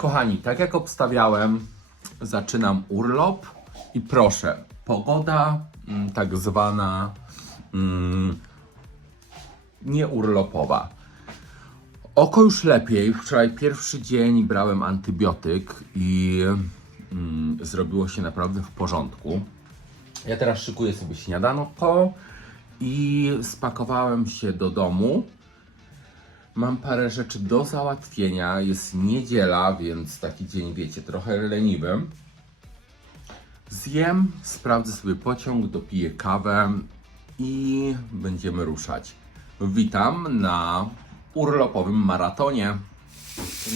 Kochani, tak jak obstawiałem, zaczynam urlop i proszę, pogoda mm, tak zwana mm, nieurlopowa. Oko już lepiej. Wczoraj pierwszy dzień brałem antybiotyk i mm, zrobiło się naprawdę w porządku. Ja teraz szykuję sobie śniadanko i spakowałem się do domu. Mam parę rzeczy do załatwienia. Jest niedziela, więc taki dzień, wiecie, trochę leniwy. Zjem, sprawdzę sobie pociąg, dopiję kawę i będziemy ruszać. Witam na urlopowym maratonie.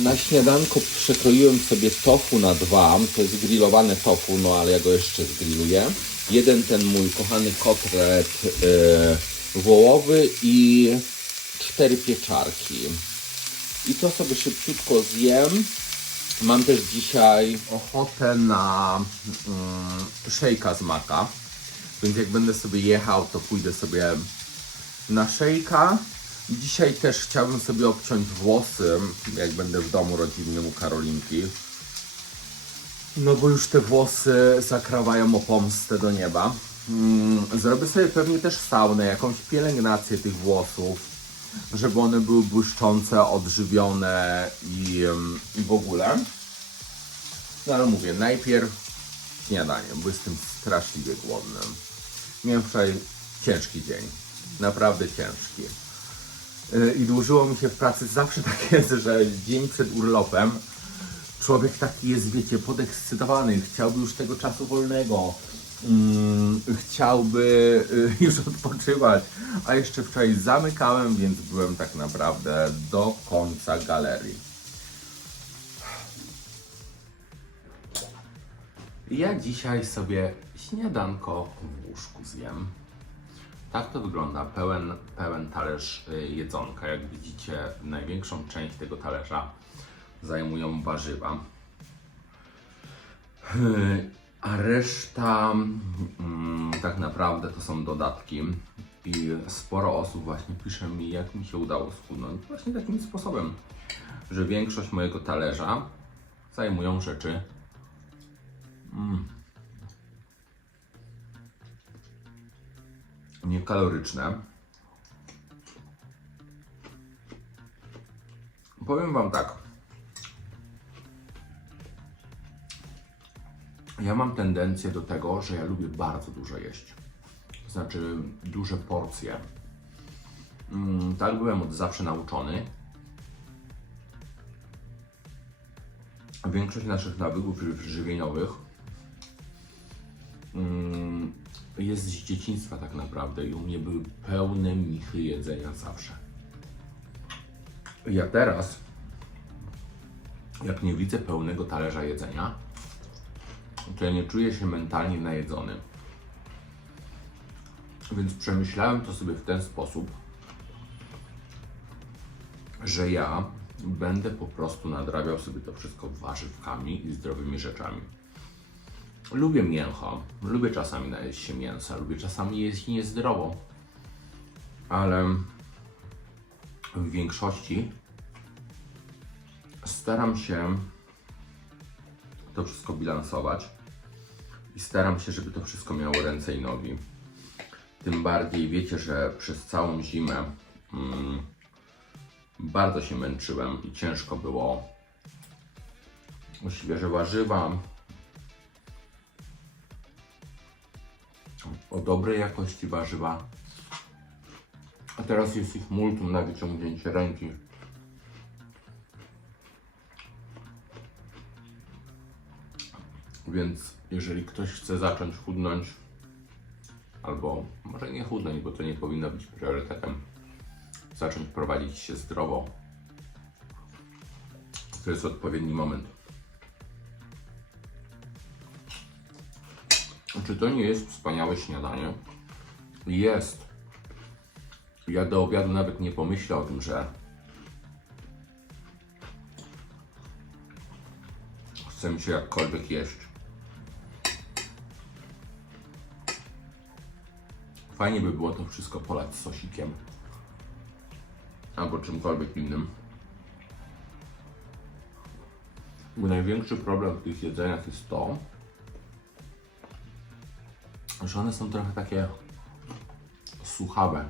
Na śniadanko przekroiłem sobie tofu na dwa. To jest grillowane tofu, no ale ja go jeszcze zgrilluję. Jeden ten mój kochany kotlet yy, wołowy i cztery pieczarki. I to sobie szybciutko zjem. Mam też dzisiaj ochotę na mm, szejka z maka. Więc jak będę sobie jechał, to pójdę sobie na szejka. Dzisiaj też chciałbym sobie obciąć włosy, jak będę w domu rodzinnym u Karolinki. No bo już te włosy zakrawają o pomstę do nieba. Mm, Zrobię sobie pewnie też saunę, jakąś pielęgnację tych włosów, żeby one były błyszczące, odżywione i, i w ogóle. No ale mówię, najpierw śniadanie, bo jestem straszliwie głodny. Miałem wczoraj ciężki dzień, naprawdę ciężki. Yy, I dłużyło mi się w pracy. Zawsze tak jest, że dzień przed urlopem człowiek taki jest, wiecie, podekscytowany, chciałby już tego czasu wolnego, chciałby y, już odpoczywać, a jeszcze wczoraj zamykałem, więc byłem tak naprawdę do końca galerii. Ja dzisiaj sobie śniadanko w łóżku zjem. Tak to wygląda, pełen, pełen talerz y, jedzonka. Jak widzicie, największą część tego talerza zajmują warzywa. A reszta mm, tak naprawdę to są dodatki. I sporo osób właśnie pisze mi, jak mi się udało schudnąć. Właśnie takim sposobem, że większość mojego talerza zajmują rzeczy niekaloryczne. Powiem Wam tak. Ja mam tendencję do tego, że ja lubię bardzo dużo jeść. To znaczy duże porcje. Mm, tak byłem od zawsze nauczony. Większość naszych nawyków ży- żywieniowych mm, jest z dzieciństwa tak naprawdę i u mnie były pełne michy jedzenia zawsze. Ja teraz, jak nie widzę pełnego talerza jedzenia, ja nie czuję się mentalnie najedzony. Więc przemyślałem to sobie w ten sposób, że ja będę po prostu nadrabiał sobie to wszystko warzywkami i zdrowymi rzeczami. Lubię mięcho, lubię czasami najeść się mięsa, lubię czasami jeść niezdrowo, ale w większości staram się to wszystko bilansować i staram się, żeby to wszystko miało ręce i nogi. Tym bardziej wiecie, że przez całą zimę mm, bardzo się męczyłem i ciężko było świeże warzywa, o dobrej jakości warzywa. A teraz jest ich multum na wyciągnięcie ręki. Więc jeżeli ktoś chce zacząć chudnąć, albo może nie chudnąć, bo to nie powinno być priorytetem, zacząć prowadzić się zdrowo, to jest odpowiedni moment. Czy to nie jest wspaniałe śniadanie? Jest. Ja do obiadu nawet nie pomyślę o tym, że chce mi się jakkolwiek jeść. Fajnie by było to wszystko polać sosikiem albo czymkolwiek innym. Bo największy problem w tych jedzeniach jest to, że one są trochę takie suchawe.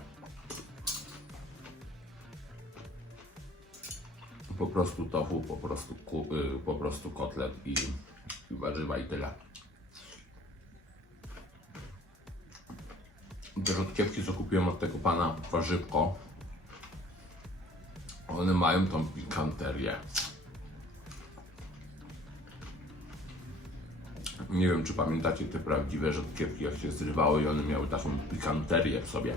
Po prostu tofu, po prostu, y, po prostu kotlet i, i warzywa i tyle. Te rzodkiewki, co kupiłem od tego pana warzywko, one mają tą pikanterię. Nie wiem, czy pamiętacie te prawdziwe rzodkiewki, jak się zrywały i one miały taką pikanterię w sobie.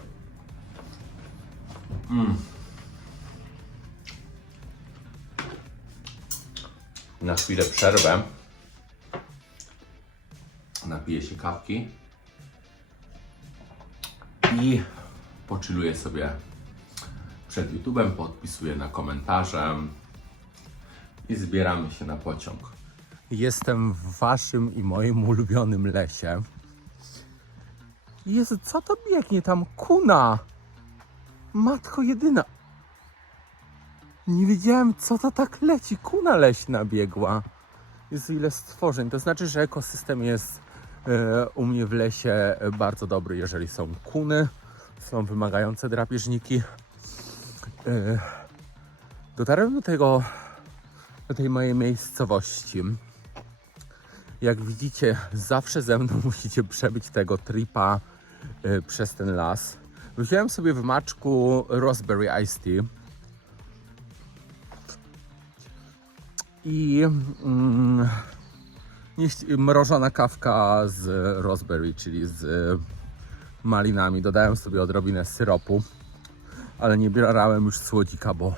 Na chwilę przerwę. Napiję się kawki. I poczyluję sobie przed YouTube'em, podpisuję na komentarze i zbieramy się na pociąg. Jestem w waszym i moim ulubionym lesie. Jezu, co to biegnie tam? Kuna! Matko jedyna. Nie wiedziałem, co to tak leci. Kuna leśna biegła. Jezu, ile stworzeń. To znaczy, że ekosystem jest u mnie w lesie e, bardzo dobry, jeżeli są kuny, są wymagające drapieżniki. E, dotarłem do tego, do tej mojej miejscowości. Jak widzicie, zawsze ze mną musicie przebyć tego tripa e, przez ten las. Wziąłem sobie w maczku Raspberry Iced Tea. I mm, mrożona kawka z raspberry, czyli z e, malinami. Dodałem sobie odrobinę syropu, ale nie brałem już słodzika, bo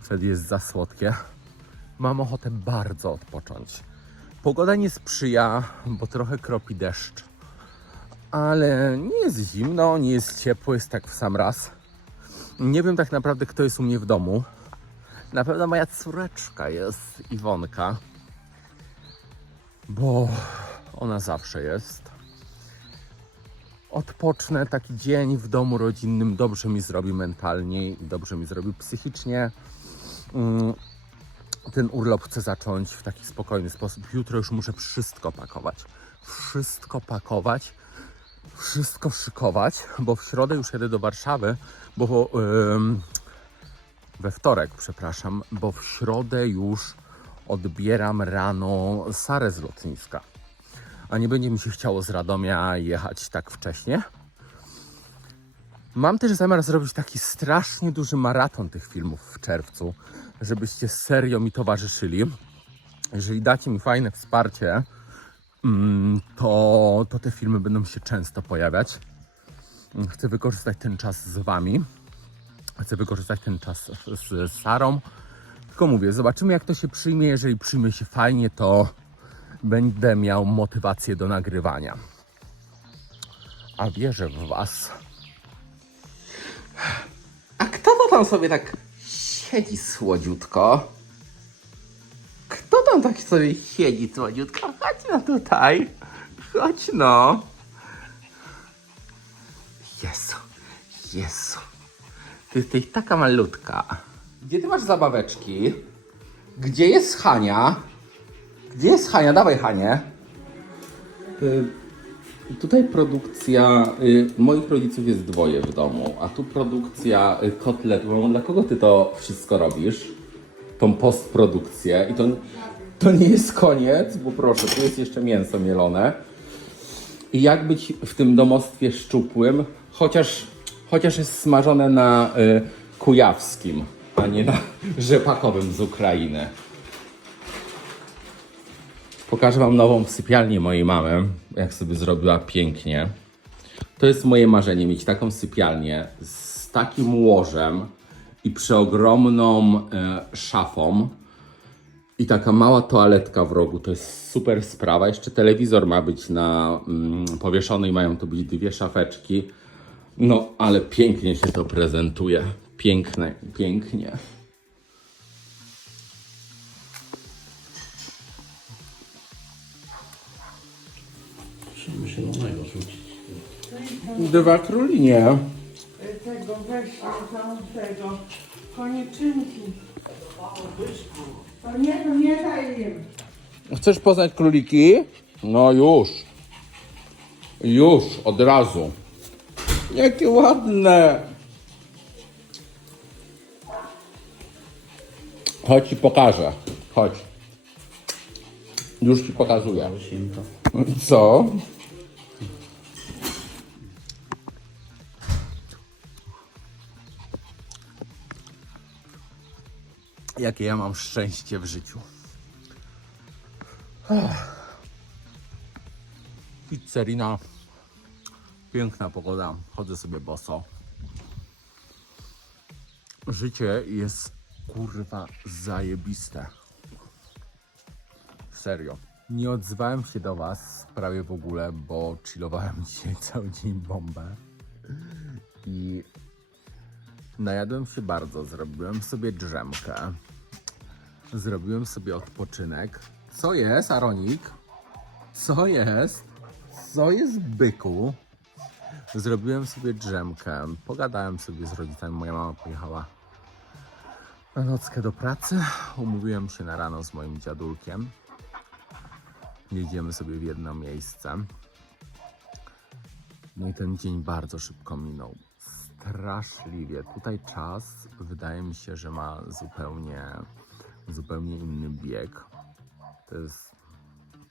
wtedy jest za słodkie. Mam ochotę bardzo odpocząć. Pogoda nie sprzyja, bo trochę kropi deszcz, ale nie jest zimno, nie jest ciepło, jest tak w sam raz. Nie wiem tak naprawdę, kto jest u mnie w domu. Na pewno moja córeczka jest Iwonka, bo ona zawsze jest. Odpocznę taki dzień w domu rodzinnym, dobrze mi zrobi mentalnie i dobrze mi zrobi psychicznie. Mm, Ten urlop chcę zacząć w taki spokojny sposób. Jutro już muszę wszystko pakować. Wszystko pakować, wszystko szykować, bo w środę już jedę do Warszawy, bo ym, we wtorek, przepraszam, bo w środę już odbieram rano Sarę z lotniska. A nie będzie mi się chciało z Radomia jechać tak wcześnie. Mam też zamiar zrobić taki strasznie duży maraton tych filmów w czerwcu, żebyście serio mi towarzyszyli. Jeżeli dacie mi fajne wsparcie, mm, to, to te filmy będą się często pojawiać. Chcę wykorzystać ten czas z Wami. Chcę wykorzystać ten czas z, z Sarą. Tylko mówię, zobaczymy jak to się przyjmie. Jeżeli przyjmie się fajnie, to będę miał motywację do nagrywania. A wierzę w Was. A kto to tam sobie tak siedzi słodziutko? Kto tam tak sobie siedzi słodziutko? Chodź no tutaj. Chodź no. Jezu, Jezu. Ty jesteś taka malutka. Gdzie ty masz zabaweczki? Gdzie jest Hania? Gdzie jest Hania? Dawaj Hanie. Y, tutaj produkcja y, moich rodziców jest dwoje w domu, a tu produkcja y, kotlet. Dla kogo ty to wszystko robisz? Tą postprodukcję. I to, to nie jest koniec, bo proszę, tu jest jeszcze mięso mielone. I jak być w tym domostwie szczupłym, chociaż, chociaż jest smażone na y, kujawskim, a nie na rzepakowym z Ukrainy. Pokażę Wam nową sypialnię mojej mamy, jak sobie zrobiła pięknie. To jest moje marzenie, mieć taką sypialnię z takim łożem i przeogromną e, szafą. I taka mała toaletka w rogu, to jest super sprawa. Jeszcze telewizor ma być na mm, powieszony i mają tu być dwie szafeczki. No, ale pięknie się to prezentuje. Piękne, pięknie. Musimy zielonego rzucić. Dwa królinie. tego weź tam tego koniczynki. To nie, to nie daj królikiem. Chcesz poznać króliki? No już. Już, od razu. Jakie ładne. Chodź ci pokażę. Chodź. Już ci pokazuję. Co? Jakie ja mam szczęście w życiu. Pizzerina. Piękna pogoda. Chodzę sobie boso. Życie jest kurwa zajebiste. Serio. Nie odzwałem się do Was prawie w ogóle, bo chillowałem dzisiaj cały dzień bombę. I najadłem się bardzo. Zrobiłem sobie drzemkę. Zrobiłem sobie odpoczynek. Co jest, Aronik? Co jest? Co jest, byku? Zrobiłem sobie drzemkę. Pogadałem sobie z rodzicami. Moja mama pojechała na nockę do pracy. Umówiłem się na rano z moim dziadulkiem. Jedziemy sobie w jedno miejsce. No i ten dzień bardzo szybko minął. Straszliwie. Tutaj czas wydaje mi się, że ma zupełnie, zupełnie inny bieg. To jest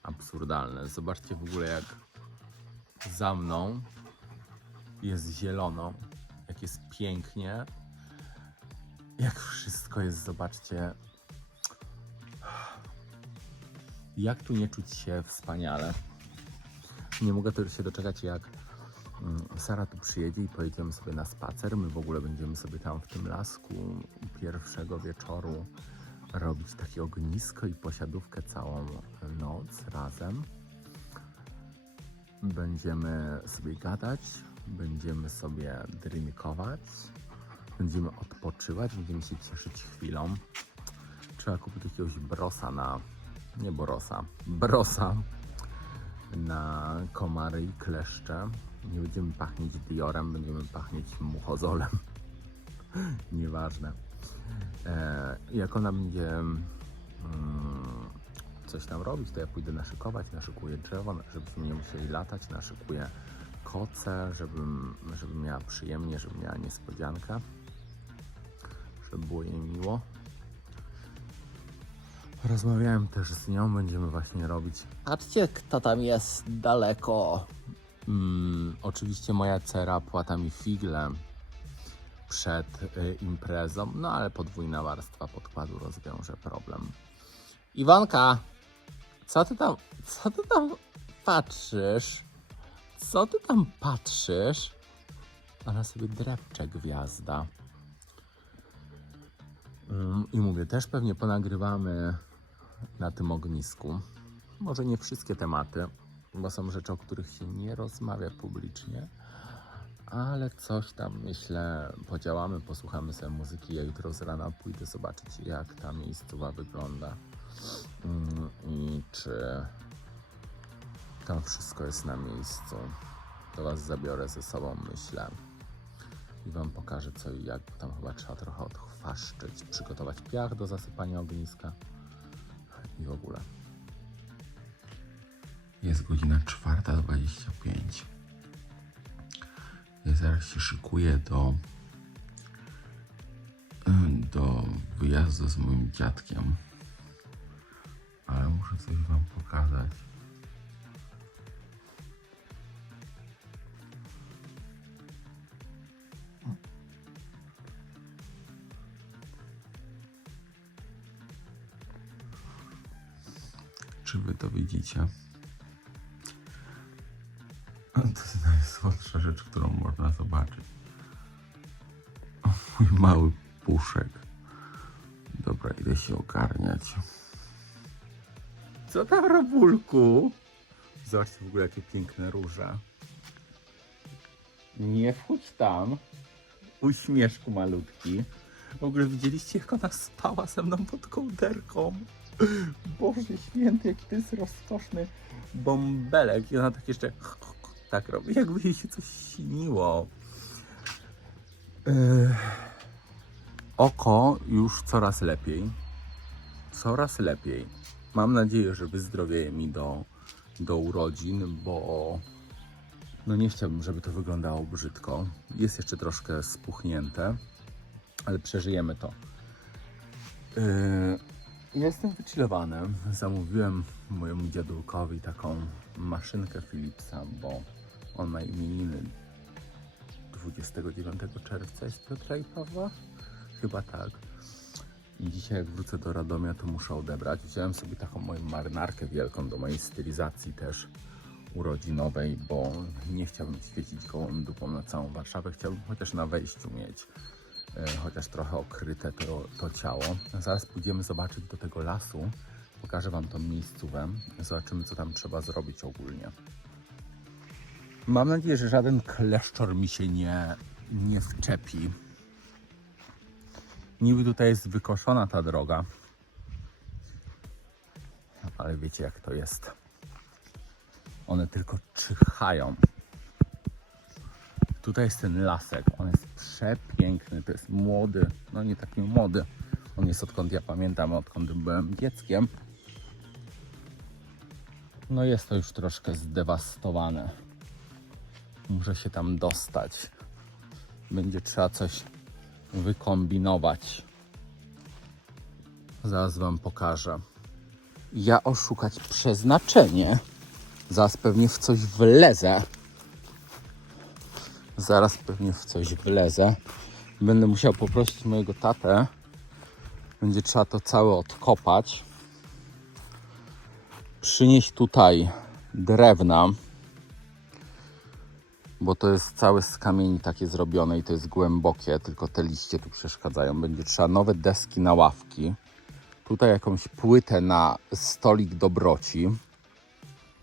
absurdalne. Zobaczcie w ogóle jak za mną jest zielono, jak jest pięknie, jak wszystko jest, zobaczcie, jak tu nie czuć się wspaniale. Nie mogę też się doczekać, jak mm, Sara tu przyjedzie i pojedziemy sobie na spacer. My w ogóle będziemy sobie tam w tym lasku pierwszego wieczoru robić takie ognisko i posiadówkę całą noc razem. Będziemy sobie gadać, będziemy sobie drinkować, będziemy odpoczywać, będziemy się cieszyć chwilą. Trzeba kupić jakiegoś brosa na. Nie borosa, brosa na komary i kleszcze. Nie będziemy pachnieć Diorem, będziemy pachnieć muchozolem. Nieważne. E, jak ona będzie mm, coś tam robić, to ja pójdę naszykować, naszykuję drzewo, żebyśmy nie musieli latać, naszykuję koce, żebym, żeby miała przyjemnie, żeby miała niespodziankę, żeby było jej miło. Rozmawiałem też z nią, będziemy właśnie robić. Patrzcie, kto tam jest daleko. Mm, oczywiście moja cera płata mi figle przed y, imprezą, no ale podwójna warstwa podkładu rozwiąże problem. Iwonka, co ty tam, co ty tam patrzysz? Co ty tam patrzysz? Ona sobie drepcze gwiazda. Mm, I mówię, też pewnie ponagrywamy na tym ognisku. Może nie wszystkie tematy, bo są rzeczy, o których się nie rozmawia publicznie, ale coś tam myślę, podziałamy, posłuchamy sobie muzyki. Ja jutro z rana pójdę zobaczyć, jak ta miejscowa wygląda Mm, i czy tam wszystko jest na miejscu. To Was zabiorę ze sobą, myślę. I Wam pokażę co i jak. Tam chyba trzeba trochę odchwaszczyć, przygotować piach do zasypania ogniska i w ogóle. Jest godzina 4.25. Ja zaraz się szykuję do, do wyjazdu z moim dziadkiem. Ale muszę coś Wam pokazać. Widzicie? To jest najsłodsza rzecz, którą można zobaczyć. O, mój mały puszek. Dobra, idę się ogarniać. Co tam, Robulku? Zobaczcie w ogóle, jakie piękne róże. Nie wchodź tam. Uśmieszku malutki. W ogóle widzieliście, jak ona spała ze mną pod kołderką? Boże święty, jaki to jest rozkoszny bąbelek. I ona tak jeszcze tak robi, jakby jej się coś śniło. Yy, oko już coraz lepiej. Coraz lepiej. Mam nadzieję, że wyzdrowieje mi do, do urodzin, bo no nie chciałbym, żeby to wyglądało brzydko. Jest jeszcze troszkę spuchnięte, ale przeżyjemy to. Yy, jestem wychillowany. Zamówiłem mojemu dziadulkowi taką maszynkę Philipsa, bo on ma imieniny 29 czerwca jest Piotra i Pawła? Chyba tak. I dzisiaj jak wrócę do Radomia, to muszę odebrać. Wziąłem sobie taką moją marynarkę wielką do mojej stylizacji też urodzinowej, bo nie chciałbym świecić gołą dupą na całą Warszawę. Chciałbym chociaż na wejściu mieć chociaż trochę okryte to, to ciało. Zaraz pójdziemy zobaczyć do tego lasu. Pokażę Wam tą miejscówę. Zobaczymy, co tam trzeba zrobić ogólnie. Mam nadzieję, że żaden kleszczor mi się nie, nie wczepi. Niby tutaj jest wykoszona ta droga. Ale wiecie jak to jest. One tylko czyhają. Tutaj jest ten lasek. On jest przepiękny. To jest młody. No nie taki młody. On jest odkąd ja pamiętam, odkąd byłem dzieckiem. No jest to już troszkę zdewastowane. Muszę się tam dostać. Będzie trzeba coś wykombinować. Zaraz Wam pokażę. Ja oszukać przeznaczenie. Zaraz pewnie w coś wlezę. Zaraz pewnie w coś wlezę. Będę musiał poprosić mojego tatę. Będzie trzeba to całe odkopać. Przynieść tutaj drewna bo to jest całe z kamieni takie zrobione i to jest głębokie, tylko te liście tu przeszkadzają. Będzie trzeba nowe deski na ławki. Tutaj jakąś płytę na stolik dobroci.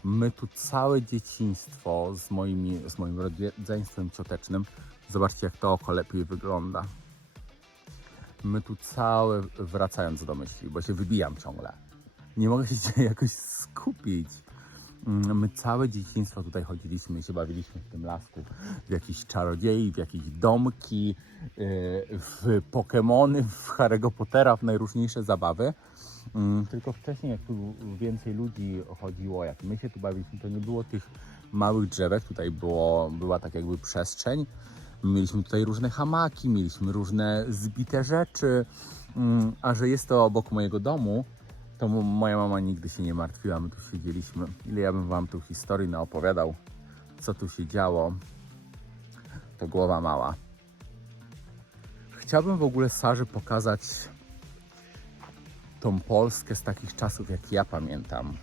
My tu całe dzieciństwo z, moimi, z moim rodzeństwem ciotecznym. Zobaczcie, jak to oko lepiej wygląda. My tu całe, wracając do myśli, bo się wybijam ciągle. Nie mogę się jakoś skupić. Mm, My całe dzieciństwo tutaj chodziliśmy i się bawiliśmy w tym lasku. W jakichś czarodziei, w jakieś domki, yy, w Pokemony, w Harry'ego Pottera, w najróżniejsze zabawy. Mm, Tylko wcześniej, jak tu więcej ludzi chodziło, jak my się tu bawiliśmy, to nie było tych małych drzewek. Tutaj było, była tak jakby przestrzeń. Mieliśmy tutaj różne hamaki, mieliśmy różne zbite rzeczy. Mm, A że jest to obok mojego domu, to moja mama nigdy się nie martwiła, my tu siedzieliśmy. Ile ja bym wam tu historii naopowiadał, co tu się działo, to głowa mała. Chciałbym w ogóle Sarzy pokazać tą Polskę z takich czasów, jak ja pamiętam.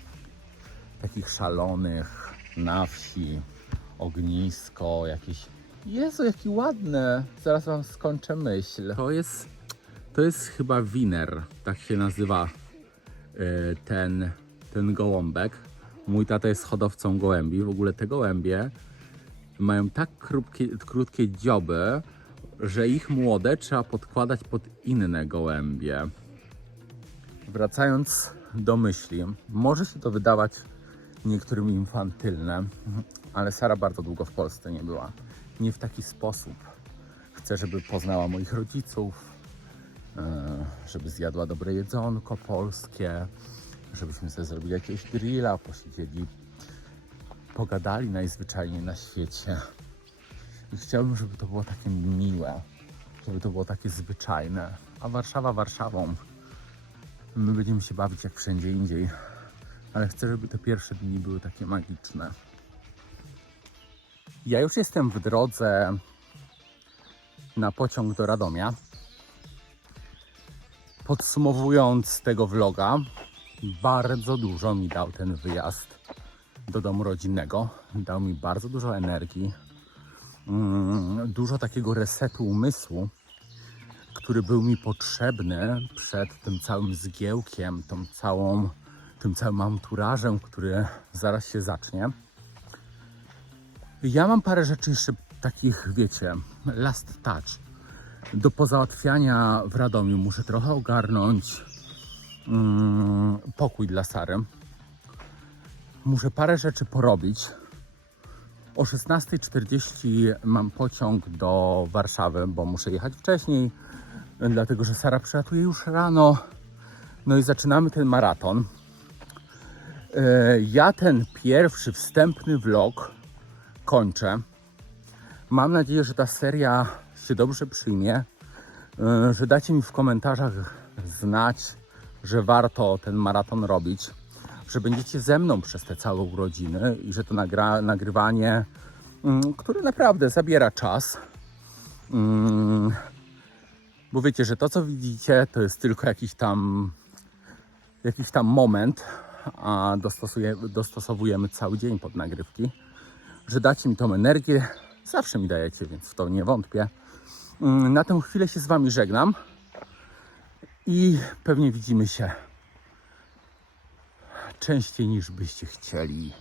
Takich szalonych, na wsi, ognisko, jakieś... Jezu, jaki ładne! Zaraz wam skończę myśl. To jest, to jest chyba winer, tak się nazywa y, ten, ten gołąbek. Mój tata jest hodowcą gołębi. W ogóle te gołębie mają tak krótkie, krótkie dzioby, że ich młode trzeba podkładać pod inne gołębie. Wracając do myśli, może się to wydawać niektórym infantylne, ale Sara bardzo długo w Polsce nie była. Nie w taki sposób. Chcę, żeby poznała moich rodziców, e, żeby zjadła dobre jedzonko polskie, żebyśmy sobie zrobili jakiegoś grilla, posiedzieli, pogadali najzwyczajniej na świecie. I chciałbym, żeby to było takie miłe, żeby to było takie zwyczajne. A Warszawa Warszawą. My będziemy się bawić jak wszędzie indziej, ale chcę, żeby te pierwsze dni były takie magiczne. Ja już jestem w drodze na pociąg do Radomia. Podsumowując tego vloga, bardzo dużo mi dał ten wyjazd do domu rodzinnego. Dał mi bardzo dużo energii, mm, dużo takiego resetu umysłu, który był mi potrzebny przed tym całym zgiełkiem, tą całą, tym całym anturażem, który zaraz się zacznie. Ja mam parę rzeczy jeszcze takich, wiecie, last touch. Do pozałatwiania w Radomiu muszę trochę ogarnąć mm, pokój dla Sary. Muszę parę rzeczy porobić. O 16.40 mam pociąg do Warszawy, bo muszę jechać wcześniej, dlatego że Sara przylatuje już rano. No i zaczynamy ten maraton. E, Ja ten pierwszy wstępny vlog kończę. Mam nadzieję, że ta seria się dobrze przyjmie, e, że dacie mi w komentarzach znać, że warto ten maraton robić, że będziecie ze mną przez te całe urodziny i że to nagra, nagrywanie, mm, które naprawdę zabiera czas. Mm, Bo wiecie, że to co widzicie to jest tylko jakiś tam jakiś tam moment, a dostosowujemy cały dzień pod nagrywki, że dacie mi tą energię, zawsze mi dajecie, więc w to nie wątpię. Mm, Na tę chwilę się z Wami żegnam i pewnie widzimy się częściej niż byście chcieli.